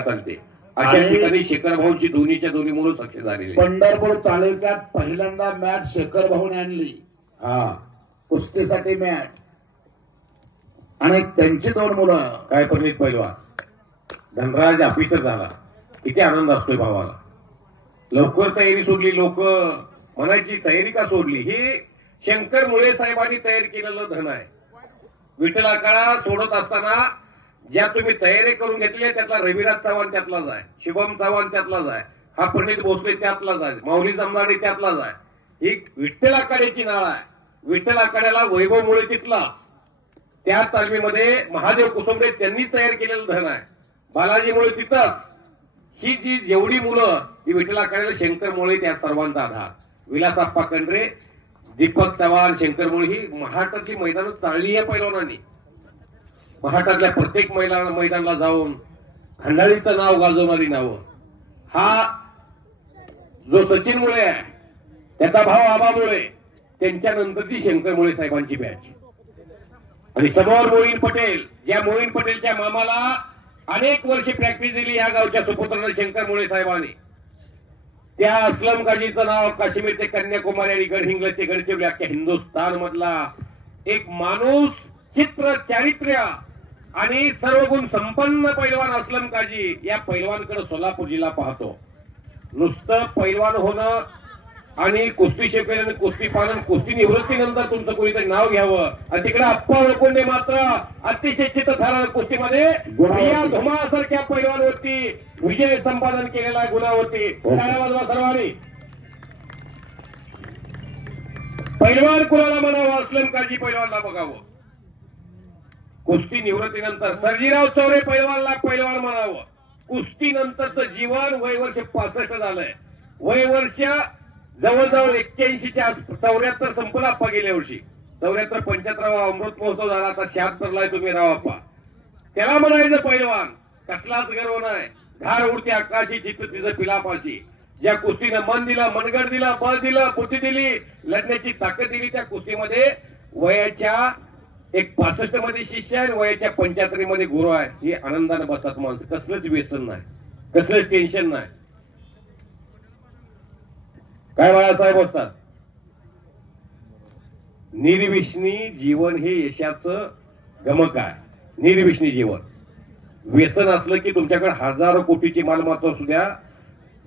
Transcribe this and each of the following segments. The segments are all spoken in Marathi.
चालते अशा आणि- ठिकाणी शेखर भाऊंची दोन्हीच्या दोन्ही मुलं सक्सेस झालेली आहेत. पंढरपूर तालुक्यात पहिल्यांदा मॅट शेखर भाऊने आणली. हा. कुस्तीसाठी मॅट आणि त्यांची दोन मुलं. काय परिणित पैलवान? धनराज ऑफिसर झाला. किती आनंद असतोय भावाला. लवकर तयारी सोडली लोक म्हणायची तयारी का सोडली? ही शंकर मुळे साहेबांनी तयार केलेलं धन आहे. विठ्ठला काळा सोडत असताना ज्या तुम्ही तयारी करून घेतली त्यातला रविराज चव्हाण त्यातलाच आहे शुभम चव्हाण त्यातलाच आहे हा पंडित भोसले त्यातलाच आहे माऊली जमदाडे त्यातलाच आहे. ही विठ्ठल आखाड्याची नाळ आहे. विठ्ठल आखाड्याला वैभव मुळे तिथला. त्या तालमीमध्ये महादेव कुसुंबे त्यांनीच तयार केलेलं धन आहे. बालाजीमुळे तिथंच. ही जी जेवढी मुलं ही विठ्ठला आखाड्याला शंकरमुळे त्या सर्वांचा आधार. विलासाप्पा कंडरे दीपक चव्हाण शंकरमुळे ही महाराष्ट्रातली मैदानं चालली आहे पैलवानांनी महाराष्ट्रातल्या प्रत्येक महिला मैदानाला जाऊन खंडाळीचं नाव गाजवणारी नावं. हा जो सचिन मुळे आहे त्याचा भाव आबामुळे त्यांच्यानंतरची शंकर मुळे साहेबांची बॅच आणि समोर मोहीन पटेल ज्या मोहीन पटेलच्या मामाला अनेक वर्षे प्रॅक्टिस दिली या गावच्या सुपुत्रानं शंकर मुळे साहेबांनी. त्या असलम गाजीचं नाव काश्मीर ते कन्याकुमारी आणि गडहिंगल ते गडचिरोली अख्ख्या हिंदुस्थान मधला एक माणूस चित्र चारित्र्य आणि सर्व गुण संपन्न पैलवान अस्लम काजी या पैलवानकडे सोलापूर जिल्हा पाहतो. नुसतं पैलवान होणं आणि कुस्ती शिकवेल कुस्ती पालन कुस्ती निवृत्तीनंतर तुमचं कोणीतरी नाव घ्यावं. आणि तिकडे अप्पा ओळखून मात्र अतिशय चित्तधारण कुस्तीमध्ये गुणावरती. या धुमासारख्या पैलवानवरती विजय संपादन केलेला गुणावरती. वाजवा सर्वांनी. पैलवान कुणाला म्हणावं? असलम काजी पैलवानला बघावं. कुस्ती निवृत्तीनंतर सर्जीराव चौरे पैलवानला पैलवान म्हणावं. कुस्ती नंतरचं जीवन वय वर्ष पासष्ट झालंय. वय वर्ष जवळजवळ एक्क्याऐंशीच्या चौऱ्याहत्तर संपला आप्पा गेल्या वर्षी. चौऱ्याहत्तर पंच्याहत्तरावा अमृत महोत्सव झाला आता शहात्तरला तुम्ही राव आप्पा त्याला म्हणायचं पैलवान कसलाच गर्व नाही. धार उडते आकाशी चित्त तिचं पिलापाशी. ज्या कुस्तीनं मन दिलं मनगड दिलं बळ दिलं बुद्धी दिली लढण्याची ताकद दिली त्या कुस्तीमध्ये वयाच्या एक पासष्टमध्ये शिष्य आहे वयाच्या पंच्याहत्तरमध्ये गुरु आहे. हे आनंदाने बसतात माणसं. कसलंच व्यसन नाही. कसलंच टेन्शन नाही. काय बाळासाहेब असतात निर्विष्णी जीवन हे यशाचं गमक आहे. निर्विष्णी जीवन. व्यसन असलं की तुमच्याकडे हजारो कोटीची मालमत्ता असू द्या.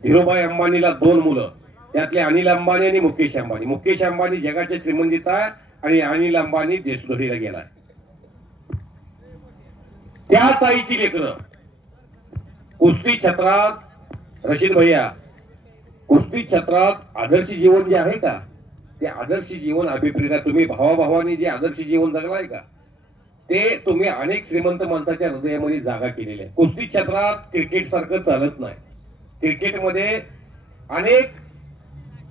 धीरूभाई अंबानीला दोन मुलं. त्यातले अनिल अंबानी आणि मुकेश अंबानी. मुकेश अंबानी जगाच्या श्रीमंतीत आहे आणि अनिल अंबानी देशद्रोहीला गेलाय. त्या ताईची लेकर कुस्ती छत्रात रशीद भैया कुस्ती छत्रात आदर्शी जीवन जे आहे का? ते आदर्शी जीवन अभिप्रेता तुम्ही भावाभावानी जे आदर्श जीवन जगलाय का? ते तुम्ही अनेक श्रीमंत माणसाच्या हृदयामध्ये जागा केलेली आहे. कुस्ती क्षेत्रात क्रिकेट सारखं चालत नाही. क्रिकेटमध्ये अनेक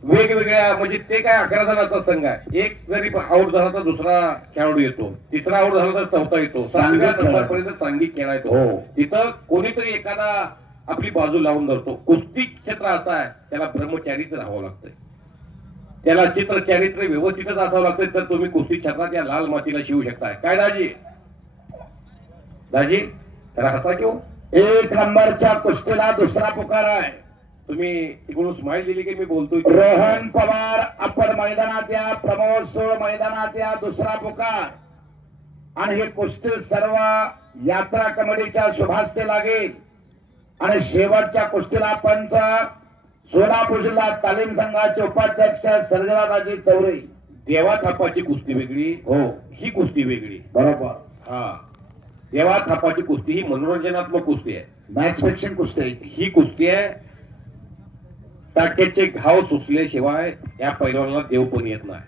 वेगवेगळ्या म्हणजे ते काय अकरा जणांचा संघ आहे. एक जरी आउट झाला तर दुसरा खेळाडू येतो. तिसरा आउट झाला तर चौथा येतो. सातव्या सांघिक खेळ. नंबरपर्यंत सांघिक खेळ आहे तो हो. तिथं कोणीतरी एखादा आपली बाजू लावून धरतो. कुस्ती क्षेत्र असं आहे. त्याला ब्रह्मचारीच राहावं लागतंय. त्याला चित्र चारित्र्य व्यवस्थितच असावं लागतं तर तुम्ही कुस्ती क्षेत्रात या लाल मातीला शिवू शकताय. काय दाजी? दाजी जरा हसा घेऊ एक नंबरच्या कुस्तीला दुसरा पुकार आहे. तुम्ही इकडून स्माइल दिली की मी बोलतोय? रोहन पवार आपण मैदानात या प्रमोद सोळ मैदानात या दुसरा पुकार. आणि हे कुस्ती सर्व यात्रा कमिटीच्या शुभास्ते लागेल. आणि शेवटच्या कुस्तीला पंच सोलापूर जिल्हा तालीम संघाचे उपाध्यक्ष सर्जनाबाजी चौरे. देवा थापाची कुस्ती वेगळी हो. ही कुस्ती वेगळी. बरोबर. हा. देवा थापाची कुस्ती ही मनोरंजनात्मक कुस्ती आहे. मॅच फिक्शन कुस्ती आहे. ही कुस्ती आहे टाक्याचे घाव सुचल्याशिवाय या पैलवानाला देव पण येत नाही.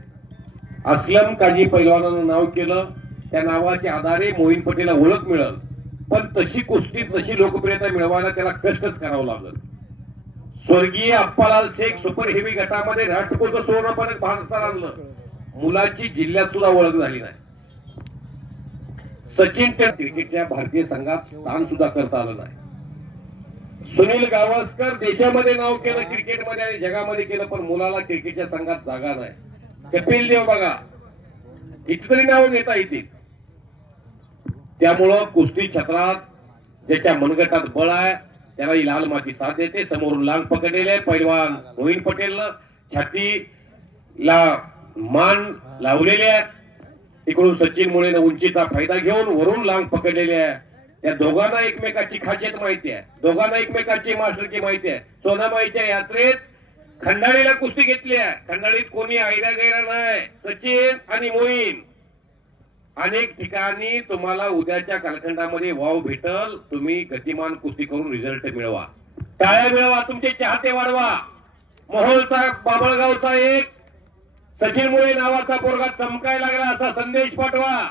असलम काजी पैलवानानं नाव केलं त्या नावाच्या आधारे मोईन पटेलला ओळख मिळल. पण तशी कुस्ती तशी लोकप्रियता मिळवायला त्याला कष्टच करावं लागलं. स्वर्गीय अप्पालाल शेख सुपर हेवी गटामध्ये राष्ट्रकुल सुवर्ण पदक भारतात आणलं. मुलाची जिल्ह्यात सुद्धा ओळख झाली नाही. सचिन तेंडुलकर क्रिकेटच्या भारतीय संघात स्थान सुद्धा करता आलं नाही. सुनील गावस्कर देशामध्ये नाव केलं क्रिकेटमध्ये आणि जगामध्ये केलं पण मुलाला क्रिकेटच्या संघात जागा नाही. कपिल देव बघा कितीतरी नाव घेता येतील. त्यामुळं कुस्ती क्षेत्रात ज्याच्या मनगटात बळ आहे त्याला ही लाल माती साथ देते. समोरून लांग पकडलेले आहे पैलवान मोहीन पटेलनं छातीला मान लावलेले आहे. तिकडून सचिन मुळेनं उंचीचा फायदा घेऊन वरून लांग पकडलेले आहे. त्या दोघांना एकमेकाची खासियत माहिती आहे. दोघांना एकमेकाची मास्टरकी माहिती आहे. सोनामाईच्या यात्रेत खंडाळीला कुस्ती घेतली आहे. खंडाळीत कोणी आयला गैरा नाही. सचिन आणि मोहीन अनेक ठिकाणी तुम्हाला उद्याच्या कालखंडामध्ये वाव भेटल. तुम्ही गतिमान कुस्ती करून रिझल्ट मिळवा. टाळ्या मिळवा. तुमचे चाहते वाढवा. मोहोलचा बाबळगावचा एक. सचिन मुळे नावाचा पोरगा चमकाय लागला असा संदेश पाठवा.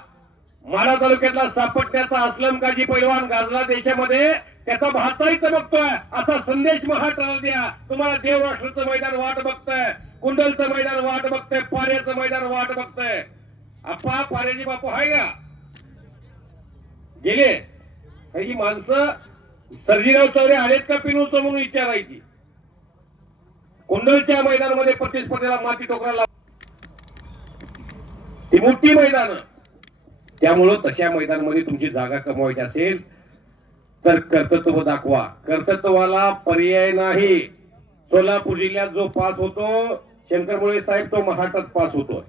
माडा तालुक्यातला सापट्याचा असलम काजी पैलवान गाजला देशामध्ये त्याचा भाताही चमकतोय. असा संदेश महाराष्ट्राला द्या. तुम्हाला देवराष्ट्राचं मैदान वाट बघतंय. कुंडलचं मैदान वाट बघतंय. पाऱ्याचं मैदान वाट बघतंय. आप्पा पाऱ्याजी बापू आहे का? गेले? ही माणसं सर्जीराव चौरे आलेत का पिनूचं म्हणून विचारायची? कुंडलच्या मैदानामध्ये प्रतिस्पर्धेला माती टोकराला ती मोठी मैदान. त्यामुळं तशा मैदानामध्ये तुमची जागा कमवायची असेल तर कर्तृत्व दाखवा. कर्तृत्वाला पर्याय नाही. सोलापूर जिल्ह्यात जो पास होतो शंकरमुळे साहेब तो महाराष्ट्रात पास होतोय.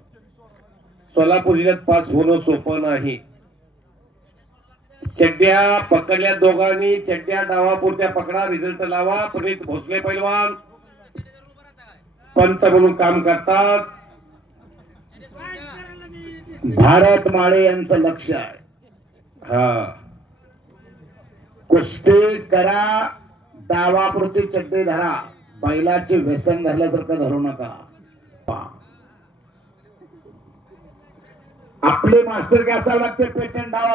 सोलापूर जिल्ह्यात पास होणं सोपं नाही. चड्ड्या पकडल्या दोघांनी चड्ड्या डावापुरत्या पकडा रिझल्ट लावा. पुनीत भोसले पैलवान. पंत म्हणून काम करतात. भारत माळे यांचं लक्ष आहे. हा. कुस्ती करा डावापुरती चड्डी धरा बैलाचे व्यसन धरल्यासारखं धरू नका. आपले मास्टर काय असावं लागते पेटंट डावा